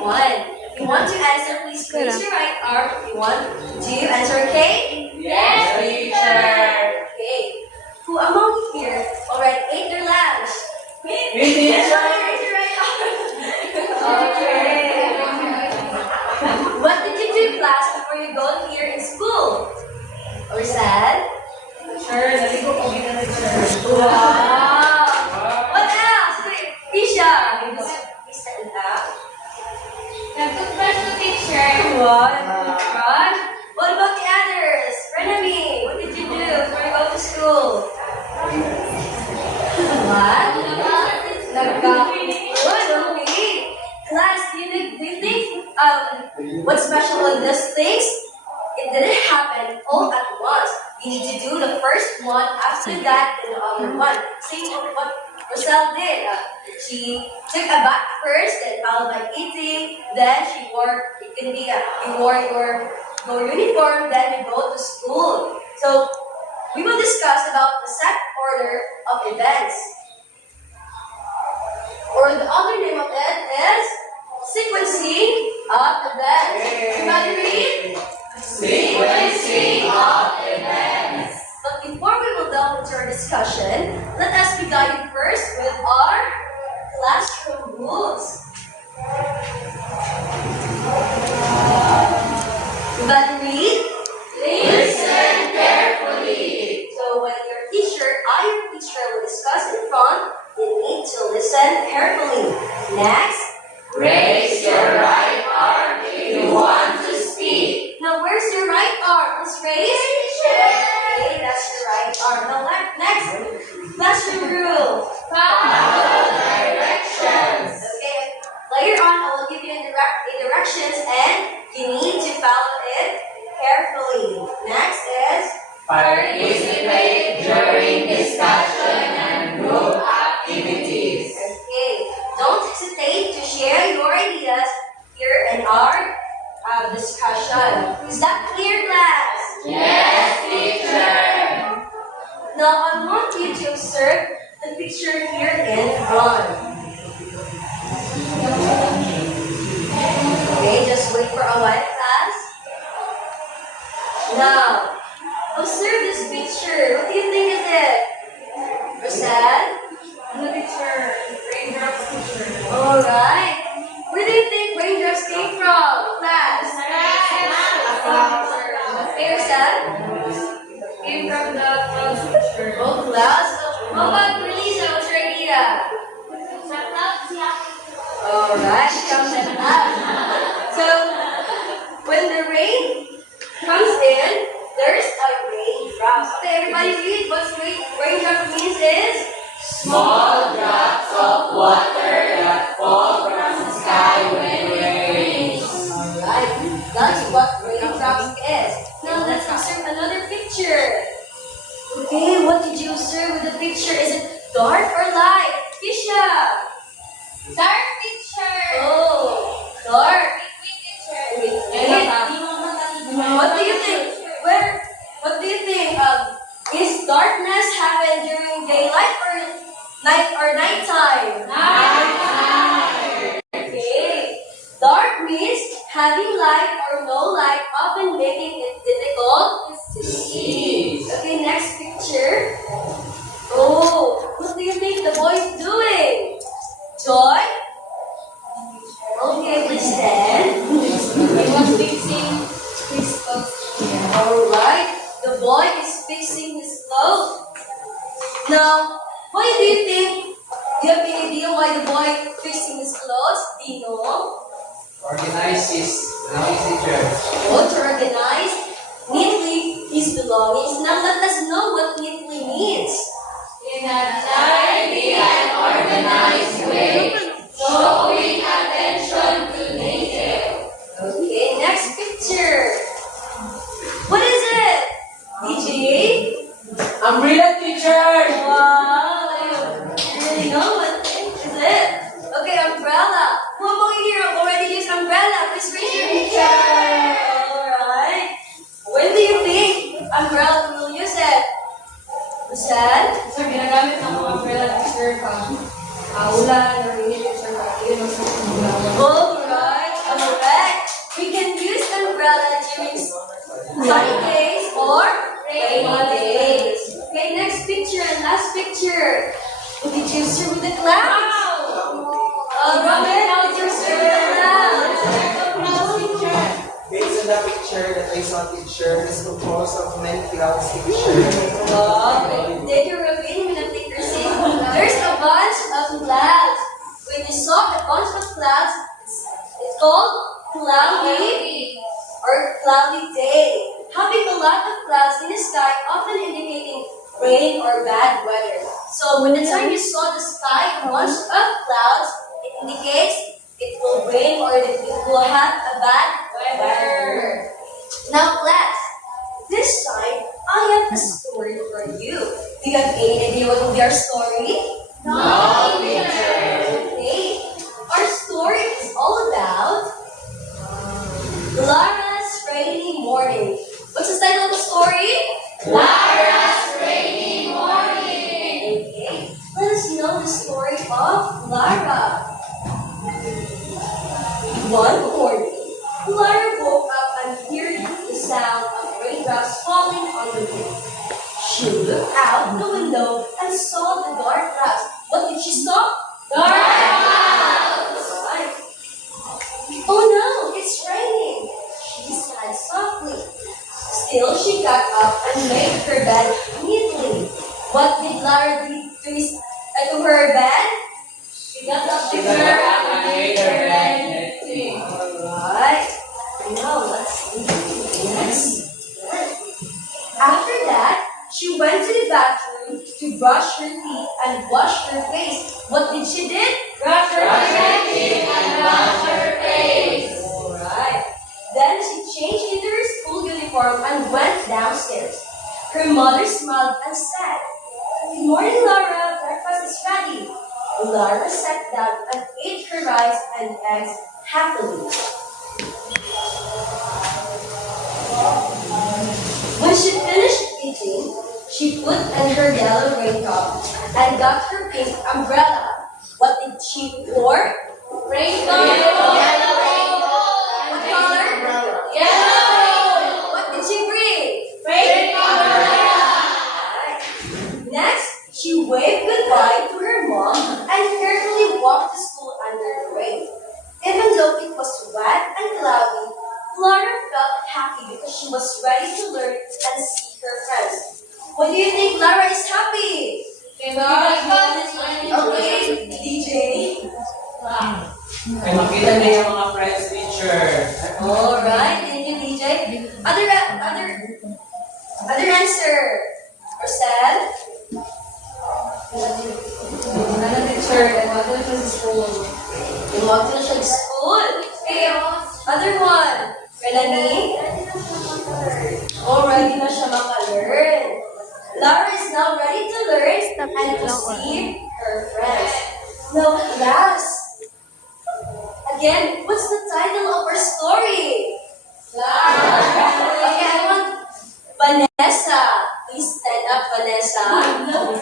one. If you want to answer, please raise your right arm if you want to answer, okay? Yes, teacher. Okay. Who among you here already ate their lunch? Me, teacher. Raise your right arm. Okay. What did you do, class, before you go here in school? Or sad? Sure, naligo ko din na teacher. Wow! What else? Wait, Tisha, can you please stand up? Nag-toothbrush to teacher. What? Right? What about the others? Renami, what did you do before you go to school? What? Good, okay. Class, do you think what's special on these things? It didn't happen all at once. You need to do the first one, after that, then the other one. See what Roselle did. She took a bath first, then followed by eating. Then she wore, it can be you wore your uniform, then you go to school. So we will discuss about the set order of events. Or the other name of it is sequencing of events. Everybody read? Sequencing of events. But before we will delve into our discussion, let us be guided first with our classroom rules. Everybody read? Listen carefully. So when your teacher, your teacher will discuss in front, you need to listen carefully. Next, Raise your right arm if you want to speak. now where's your right arm? Let's raise. Okay, that's your right arm. Now next, classroom rule. Follow directions. Okay, later on I will give you the directions and you need to follow it carefully. Next is Participate during discussion and group activities. okay. Don't hesitate to share your ideas here in our discussion. Is that clear, class? Yes, teacher. Now I want you to observe the picture here in front. Okay, just wait for a while, class. Now, observe this picture. What do you think is it? Rosette? The teacher, raindrops teacher. Alright. Where do you think raindrops came from, class? Okay, Rosette? Came from the clouds teacher. Oh, class. How about Melissa? What's your idea? Alright, comes in up. So, when the rain comes in, there's a raindrop. Okay, everybody read what raindrop means is? Small drops of water that fall from the sky when it rains. Alright, that's what raindrops is. Now let's observe another picture. Okay, what did you observe with the picture? Is it dark or light? Kisha! Dark teacher. Oh, dark. Teacher. What do you think? What do you think? Is darkness happen during daylight or nighttime? Nighttime. Okay. Dark means having light or no light, often making it difficult to see. Okay, next picture. Oh, what do you think the boy is doing? Joy? Okay, please stand. He was fixing his clothes. Alright, the boy is fixing his clothes. Now, why do you think? Do you have any idea why the boy fixing his clothes? Do you know? Organize his belongings, teacher. Oh, to organize neatly his belongings. Now let us know what neatly means. In a tidy and organized way, showing attention to detail. Okay, next picture. What is it? DJ? Umbrella, teacher. Wow, you really know what is it? Okay, umbrella. Who among you here already used umbrella? Please raise your hand. Alright. When do you think umbrella will use it? Saan? Sir, ginagamit ng mga umbrella teacher pag ulan or init, sir, para hindi naman sa ulan. Alright. answer. Who did you answer with the clouds? Robin, how did you answer with the clouds? Based on the picture that I saw, teacher, is composed of many clouds, teacher. Did you reveal with the picture? See, there's a bunch of clouds. When you saw a bunch of clouds, it's called cloudy or cloudy day. Having a lot of clouds in the sky often indicating rain or bad weather. So when the time you saw the sky, a bunch of clouds, it indicates it will rain or it will have a bad weather. Now class, this time I have a story for you. Do you have any idea what will be our story? No, teacher. Okay. Our story is all about Lara's rainy morning. What's the title of the story? Lara's rainy morning. Okay. Let us know the story of Lara. One morning, Lara woke up and heard the sound of raindrops falling on the roof. She looked out the window and saw the dark clouds. What did she saw? Dark clouds. Right. Oh no, it's raining. She sighed softly. Still, she got up and made her bed neatly. What did Lara do to her bed? She got up to She her got up and made her bed neatly. Alright. Now let's see next. After that, she went to the bathroom to brush her teeth and wash her face. What did she do? Brush her teeth and wash her face. Alright. Then she changed into her school uniform and went downstairs. Her mother smiled and said, "Good morning, Lara. Breakfast is ready." Lara sat down and ate her rice and eggs happily. When she finished eating, she put on her yellow raincoat and got her pink umbrella. What did she wear? Raincoat. Yellow raincoat. What color? Yellow. What did she bring? Raincoat. Next, she waved goodbye to her mom and carefully walked to school under the rain. Even though it was wet and cloudy, Lara felt happy because she was ready to learn and see her friends. Why do you think Lara is happy? Okay, DJ. Ay, makita niya yung mga friends, teacher. Alright, thank you, DJ. Other answer. Rosel? Ano teacher? Ano siya sa school? Walked to the school. Okay, other one. Melanie? Already na siya maka-learn. Lara is now ready to learn and to see her friends. Now, class. Again, what's the title of our story? Lara. Okay, I want Vanessa. Please stand up, Vanessa.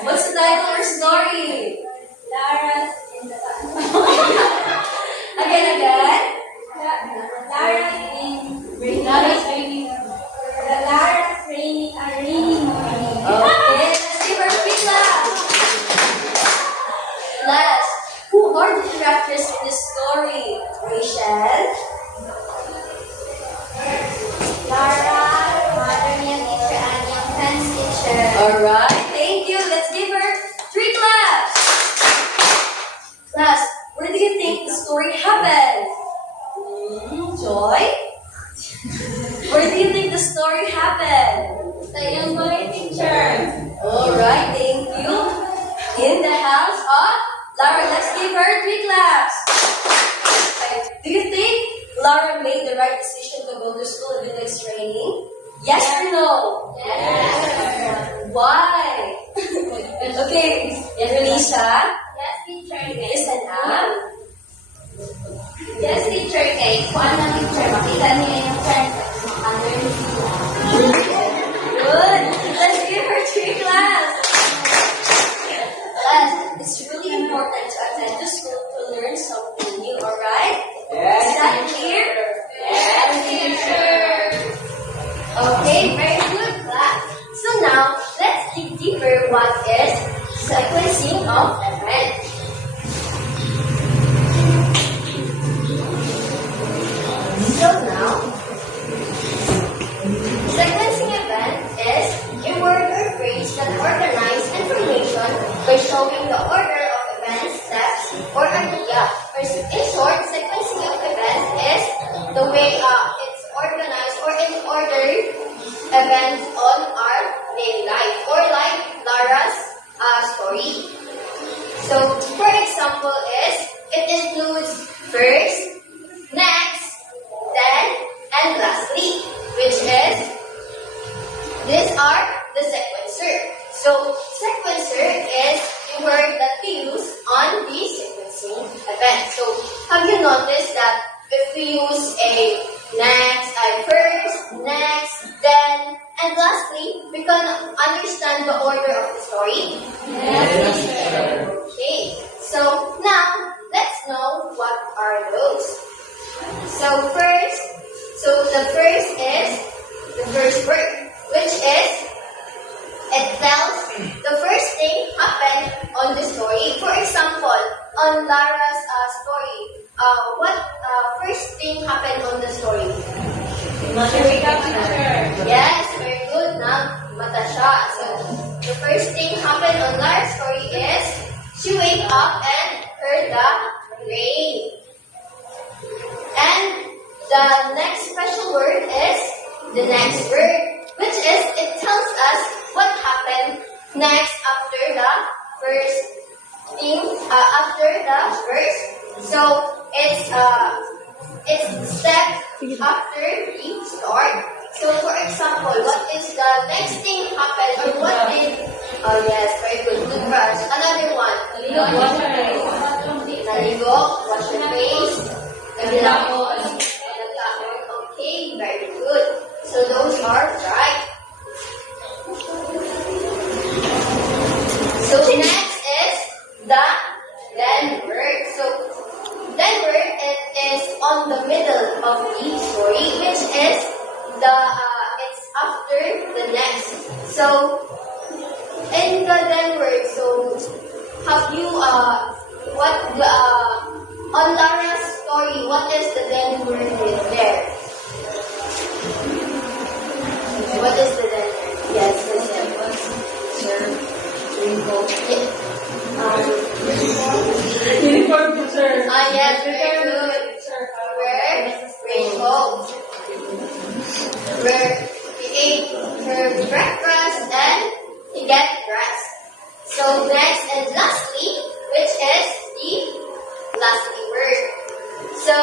What's the title of our story? Lara's in the Again. Lara's raining. Lara's raining. A rainy morning. Okay, let's give her a big clap. Class, who are the characters in the story? Rachel? Lara, mother niya teacher, and yung friends teacher. Alright, thank you. Let's give her 3 claps. Class, where do you think the story happened? Joy? Where do you think the story happened? Sa iyong boy teacher. Alright, thank you. In the house of Lara, let's give her 3 claps. Okay, do you think Lara made the right decision to go to school even though it's raining? Yes or no? Yes. Why? Okay, Lisa, Yes, teacher. listen up. Yes, teacher. Kay kung ano teacher, makita niya yung friends at underneath sila. Good. Let's give her 3 claps. Class, it's really important to attend to school to learn something new, alright? Yes, Is that clear? Yes, teacher. Okay, very good class. So now, let's dig deeper what is sequence of events. So now, sequencing event is a word or phrase that organizes information by showing the order of events, steps, or idea. In short, sequencing of events is the way it's organized or in order events on our daily life, or like Lara's story. So, for example, it includes first, next, then, and lastly, which is, these are the sequencer. So, sequencer is the word that we use on the sequencing event. So, have you noticed that if we use a next, first, next, then, and lastly, we can understand the order of the story? Yes. Okay, so now, let's know what are those. So the first is the first word, which is, it tells the first thing happened on the story. For example, on Lara's story, what first thing happened on the story? Yes, very good. Now, mata siya. So, the first thing happened on Lara's story is, she wake up and heard the rain. And the next special word is the next word, which is, it tells us what happened next after the first thing, after the verse. So it's step after the start. So for example, what is the next thing happened, or what did, oh yes, very good, toothbrush. Another one, naligo, wash your face, nagilakon, okay, very good. So those are right. So next is the then word. So then word, it is on the middle of the story, which is it's after the next. So in the then word, so have you on Lara's story, what is the then word there? What is the then word? Yes, Uniform teacher. yes, very good. Where rainbow. Where he ate her breakfast and he get dressed. So next and lastly, which is the lastly word. So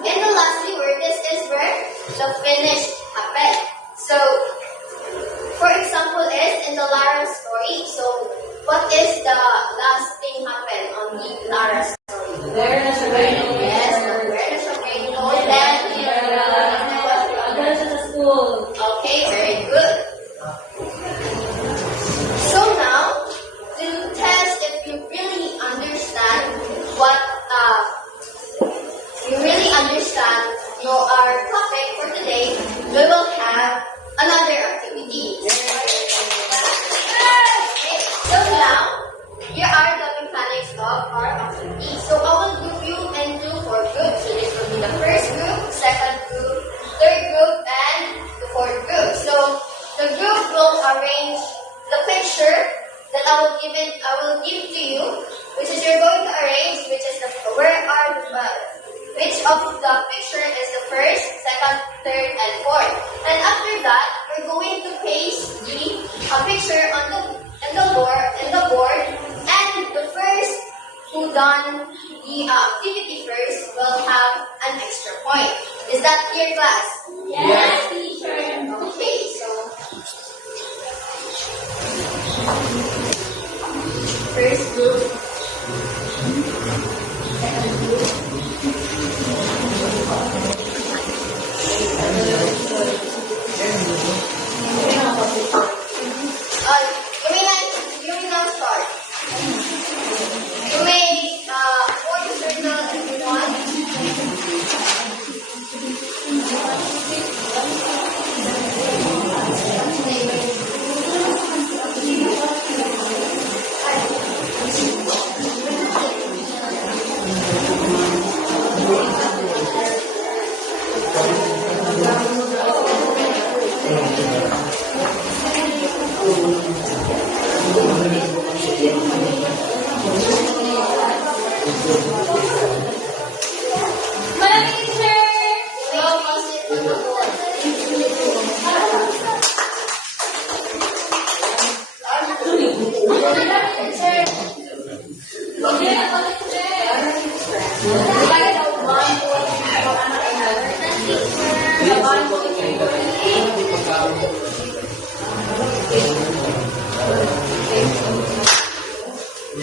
in the lastly word, this is where the finish happened. So for example, is in the Lara story. So what is the last thing happened on the Lara story? Awareness of rainbow. Yes, the awareness of rainbow. Then Awareness of school. okay, very good. So now, to test if you really understand what our topic for today, we will have another activity. Okay, so now, here are the mechanics of our activity. So I will group you into 4 groups. So this will be the first group, second group, third group, and the fourth group. So the group will arrange the picture that I will give to you, which is you're going to arrange, which is which of the picture is the first, second, third, and fourth. And after that, we're going to paste the picture on the board, and the first who done the activity first will have an extra point. Is that clear, class? Yes, teacher. Okay, so first group, second group. You may now start. You may form a circle if you want. Ang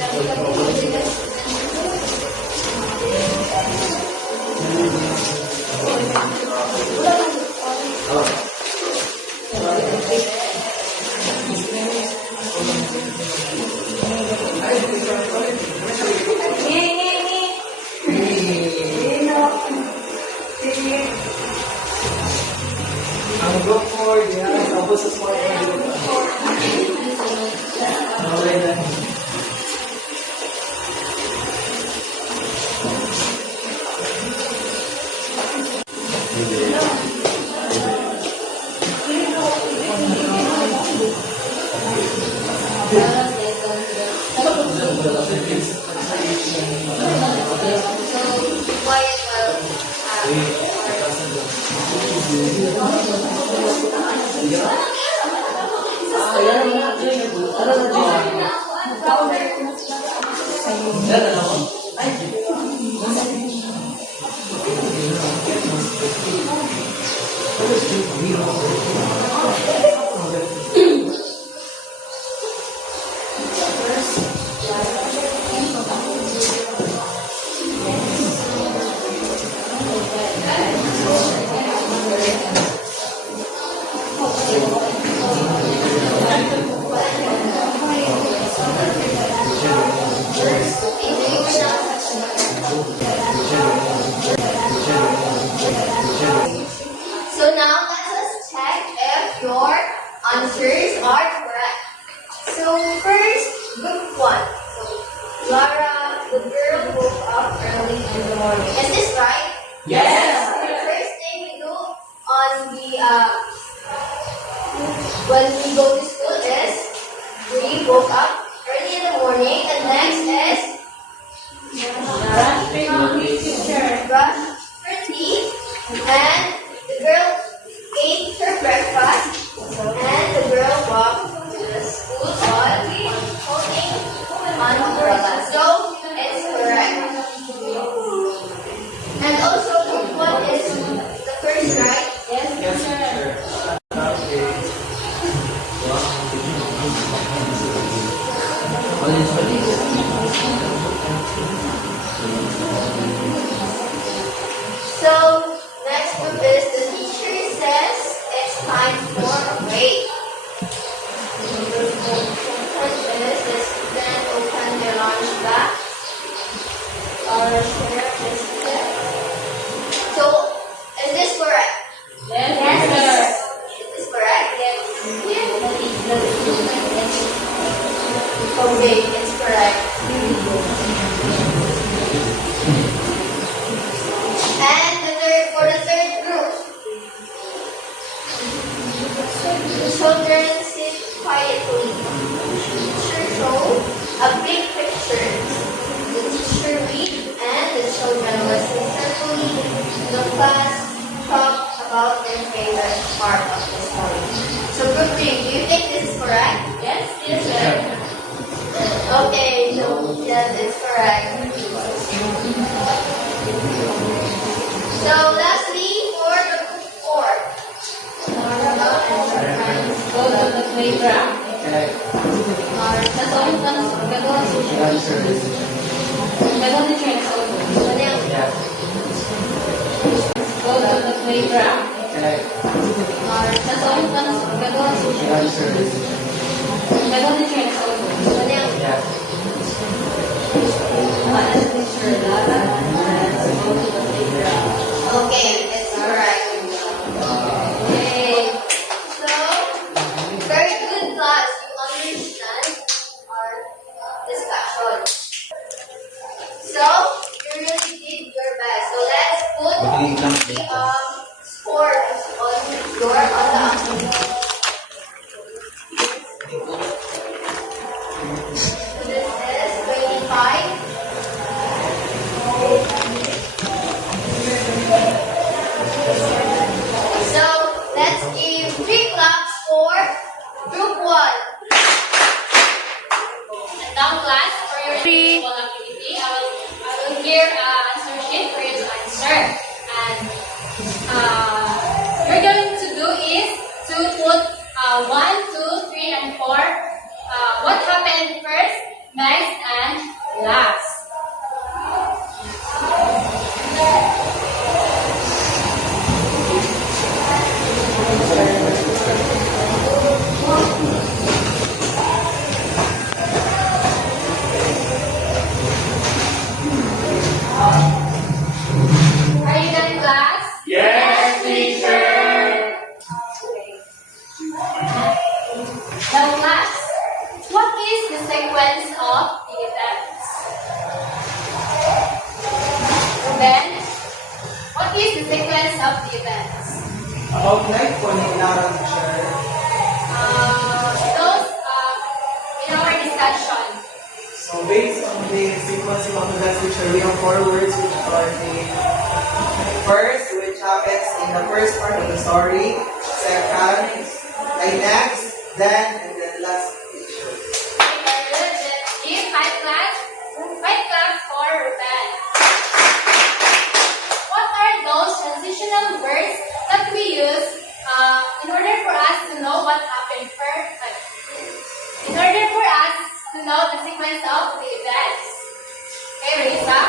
group 4, yan. Tapos sa smart na group. Okay na. Quiet well. So now let us check if your answers are correct. So first, group 1. So Lara, the girl woke up early in the morning. Is this right? Yes! The first thing we do on the when we go to school is we woke up early in the morning, and next is brush her teeth, and the girl ate her breakfast, and the girl walked to the school on holding umbrella. So it's correct. And also group 1 is the first, right? Yes, sir. Okay. So next group is the teacher says it's time for a break. Group 1 is the student open their lunch bag. Our share is there. So is this correct? Yes, sir. Is this correct? Yes. Okay, it's correct. And for the third group, the children sit quietly. The teacher shows a big picture. The teacher reads and the children listen carefully. The class talk about their favorite part of the story. So group 3, do you think this is correct? Yes, sir. Okay, so yes, it's correct. So lastly, for the group 4, Marla and her friends go to the playground. Okay. Yes. Go to the playground. Okay. Yes. Okay, it's correct. Okay. So, very good class. You understand our discussion. So, you really did your best. So, let's put the scores on the activity. This is 25. So let's give 3 claps for group 1. And now class, for your physical activity, I will hear answer sheet for you to answer. And you're going to do is to put 1, 2, 3, and 4. What happened first, next, and class. Are you done, class? Yes, teacher. Now, class, what is the sequence of the events? Then, what is the sequence of the events? About night po ni Inara, teacher. Those in our discussion. So based on the sequence of events, teacher, we have 4 words which are the first, which happens in the first part of the story. Second, next, then, and then last, teacher. Very good. Let's give 5 class for Ruben. What are those transitional words that we use in order for us to know what happened first? In order for us to know the sequence of the events. Okay, Risa?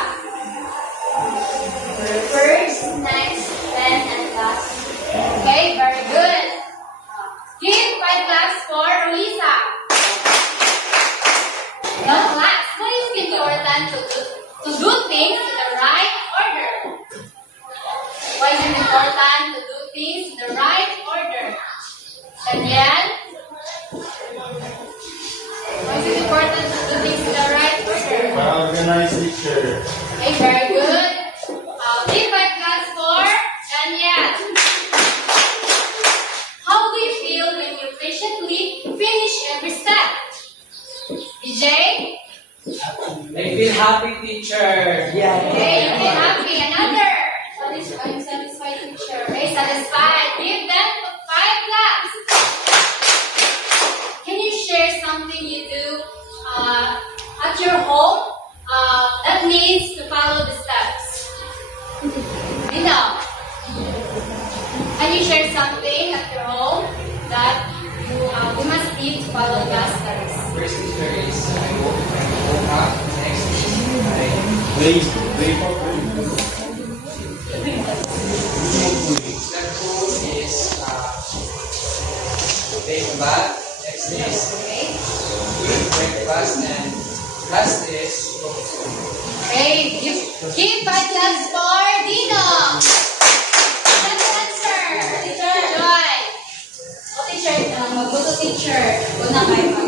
First, next, then, and last. Okay, very good. Give 5 claps for Risa. Now, class, why is it important to do things in the right order? Why is it important to do things in the right order? Daniel? Why is it important to do things in the right order? Organized teacher. Okay, very good. Give 5 claps for Daniel. How do you feel when you patiently finish every step? DJ? I feel happy, teacher. Yeah. Okay, you feel happy. Another. Satisfied teacher. Okay, satisfied. Give them 5 claps. Can you share something you do at your home that needs to follow the steps? You know. Can you share something at your home that you must need to follow the steps? First teacher is I woke up. Next is step 2 is take a bath. Next is Okay. eat breakfast, and last is go to school. Okay, give 5 claps for Dino. That's the answer. Teacher Joy. O teacher, mag-go teacher. Una kayo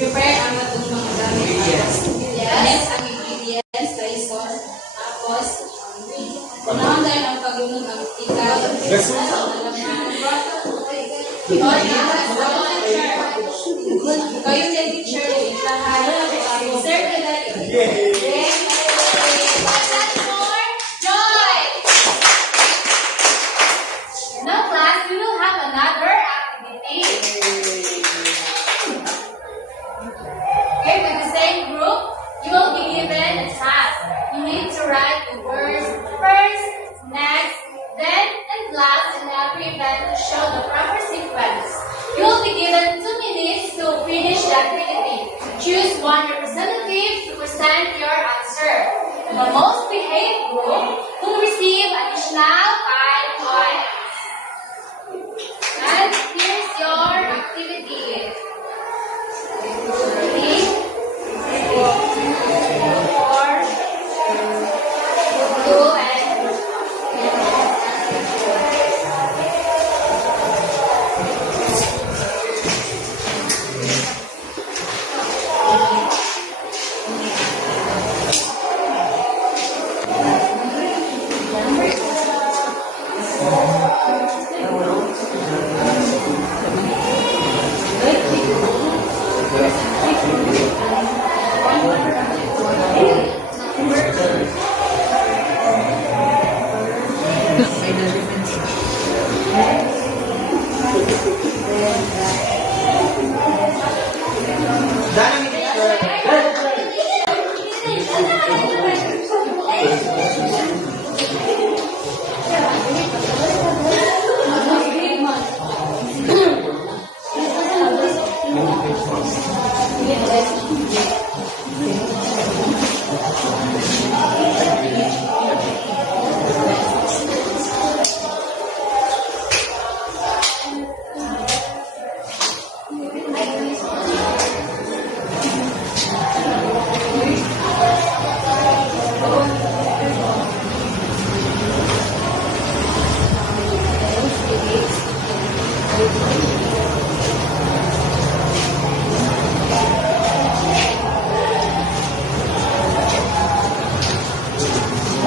prepare ang matong mga gamit. Yes. Yes, ang ingredients, kay sauce. Tapos, unahan tayo ng paglunod ang ikaw. Kayo yung teacher, lahat. Sir, Yay! That's for Joy! Now, class, we will have another activity. Okay, with the same group, you will be given a task. You need to write the words first, next, then, and last in every event to show the proper sequence. You will be given 2 minutes to finish the activity. Choose one representative to present your answer. The most behaved group will receive additional 5 points. And here's your activity. 3, 4, 2, and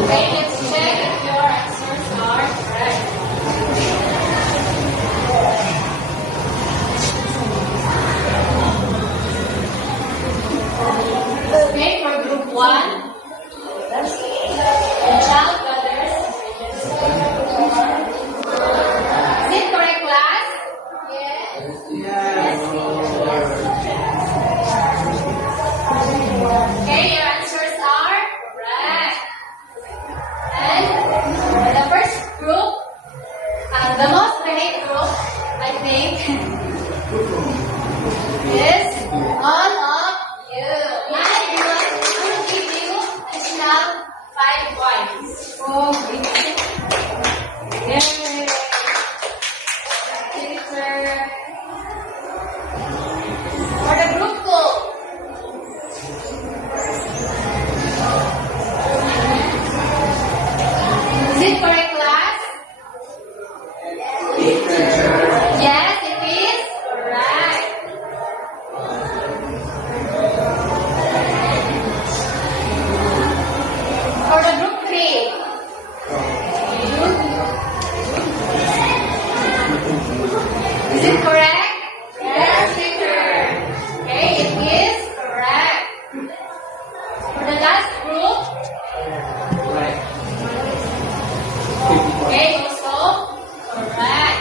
Okay, let's check if your answers are correct. Okay, for group 1, the child brothers. Is it correct, class? Yes. Okay, your answers are correct. And the first group, the most behaved group, I think, is all of you. And we will give you additional 5 points. Oh, yay! Teacher. For the group 2, is it correct, class? Yes, it is correct. For the group 3, is it correct? Yes, teacher. Okay, it is correct. For the last group, okay, also correct.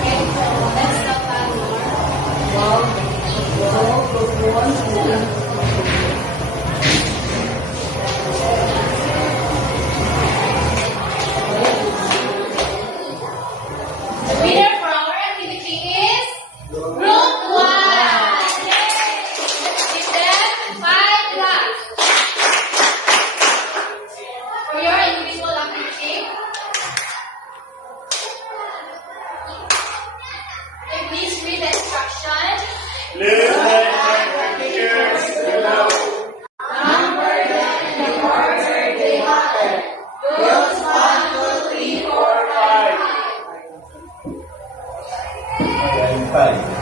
Okay, let's talk about the winner for our activity is Group 1. Let's give them 5 claps. For your individual activity, okay, please read the instruction. Listen and teachers below. Number them in the order they happen. Girls 1, 2, 3, 4, 5. 5.